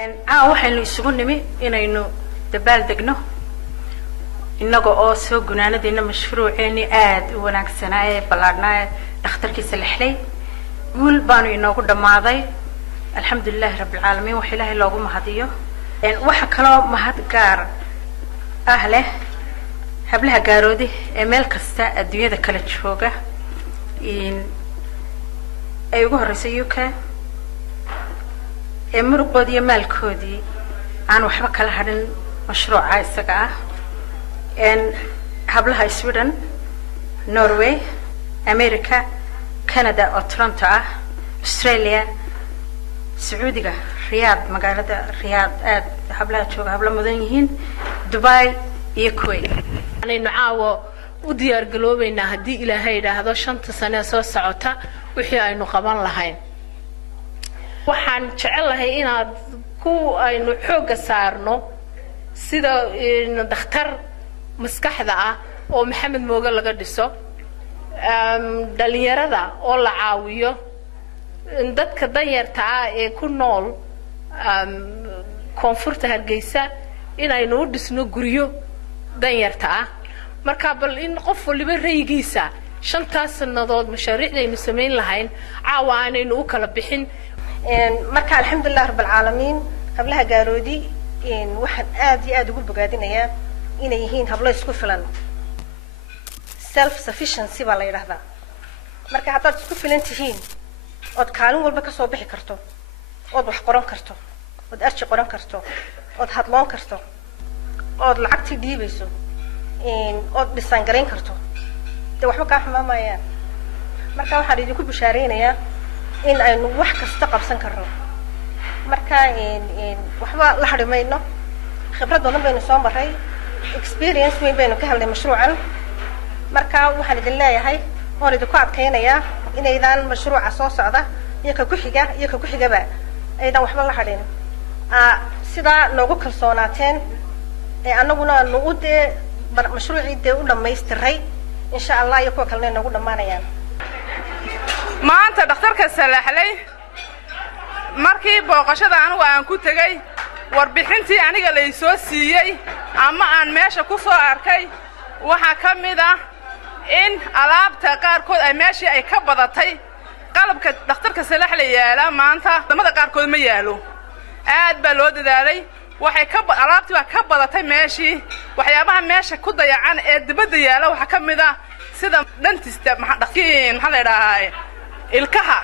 waxaynu isugu nimi inaynu dabaal degno inaga oo soo gunaanadeena mashruuceeni aad u wanaagsanaa balaadhnaa dhakhtarkiisa lixlay guul baanu inoogu dhamaaday alxamdulillaah rabbil caalamiin wax ilaahay loogu mahadiyo waxa kaloo mahad gaar ah leh hablaha gaaroodi ee meel kasta adduunyada kala jooga ay ugu horeysay UK muruqoodii iyo maalkoodii aan waxba kala hadhin mashruuca isaga ah hablaha Sweden, Norway, America, Canada oo Toronto ah, Australia, Sacuudiga, Riyadh magaalada Riyadh aad hablaha jooga habla mudan yihiin, Dubai iyo Kuwait. Anaynu caawo u diyaar galoobaynaa haddii Ilaahay yiraahdo 5 sano soo socota wixii aynu qaban lahayn. waxaan jecelahay inaad ku aynu xooga saarno sida dhakhtar maskaxda ah oo Maxamed Mooga laga dhiso dhalinyarada oo la caawiyo dadka danyarta ah ee ku nool koonfurta Hargeysa inaynu u dhisno guryo danyarta ah marka bal in qof waliba raygiisa 5 sanadood mashaariicdaynu sameyn lahayn caawa aanaynu u kala bixin marka alxamdulillaah rabbil caalamiin hablaha gaaroodi waxaan aad iyo aad ugu bogaadinayaa inay yihiin hablo isku filan self sufficiency baa la yiraahdaa marka haddaad isku filan tihiin ood kaalin walba ka soo bixi karto ood wax qoran karto ood arji qoran karto ood hadloon karto ood lacagtii dhiibayso ood dhisaan garayn karto dee waxba kaa xumaamaayaan marka waxaan idinku bishaareynayaa in aynu wax kasta qabsan karno marka waxba la xarimayno khibrad badan baynu soo maray experience weyn baynu ka helnay mashruucan marka waxaan idin leeyahay oo idinku adkeynayaa inaydaan mashruuca soo socda iyo ka ku xigaba aydan waxba la xarin sida noogu kalsoonaateen annaguna nagu dee mashruucii dee u dhamaystiray insha Allah iyo kuwa kalena nagu dhamaanayaan maanta dhakhtarka Salaxley markii booqashada anigu aan ku tagay warbixintii aniga la soo siiyay ama aan meesha ku soo arkay waxa kamid ah in alaabta qaarkood ay meeshii ay ka badatay qalabka dhakhtarka Salaxley yaala maanta damada qaarkood ma yaalo aad baa loo dadaalay waxay ka alaabtii waa ka badatay meeshii waxyaabaha meesha ku dayacan ee dibadda yaala waxa kamid ah sida dentista dhakhtarkiin waxa la yiraahdaa ilkaha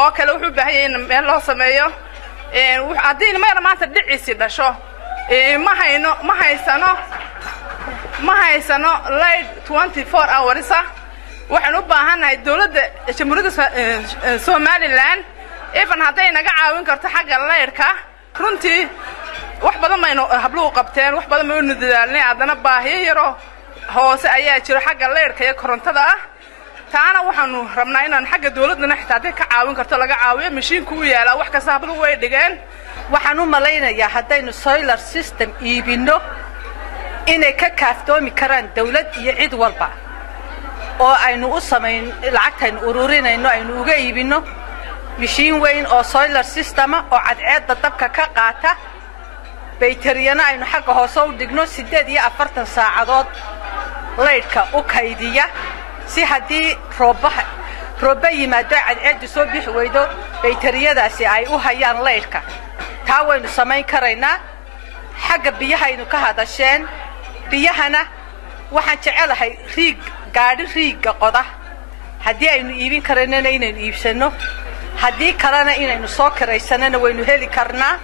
oo kale wuxuu baahan yahay in meel loo sameeyo haddii ma maanta dhiciisi dhasho ma haysano light 24 hours waxaan u baahanahay dawladda jamhuuriyadda Somaliland even hadday naga caawin karto xagga leerka runtii wax badan mayno habluhu qabteen wax badan mayno dadaalnay adana baahiyo yaro hoose ayaa jiro xagga leerka iyo korontada ah taana waxaanu rabnaa inaan xagga dawladda xitaa ka caawin karto laga caawiyo mashiinku u yaala wax ka saablu way dhigeen waxaan u maleynayaa haddaynu solar system iibino inay ka kaaftoomi karaan dawlad iyo cid walba oo aynu u sameyn lacagtan ururinayno aynu uga iibino mashiin weyn oo solar system oo cadceedda dabka ka qaata baytariyana aynu xagga hoose u dhigno 48 saacadood leydka u kaydiya si haddii rooba yimaado cadceeddu soo bixi weydo baytariyadaasi ay u hayaan leydka taa waynu samayn karaynaa xagga biyahaynu ka hadasheen biyahana waxaan jecelahay gaadhi riigga qoda haddii aynu iibin karayna inaynu iibsano haddii kalena inaynu soo kiraysanana waynu heli karnaa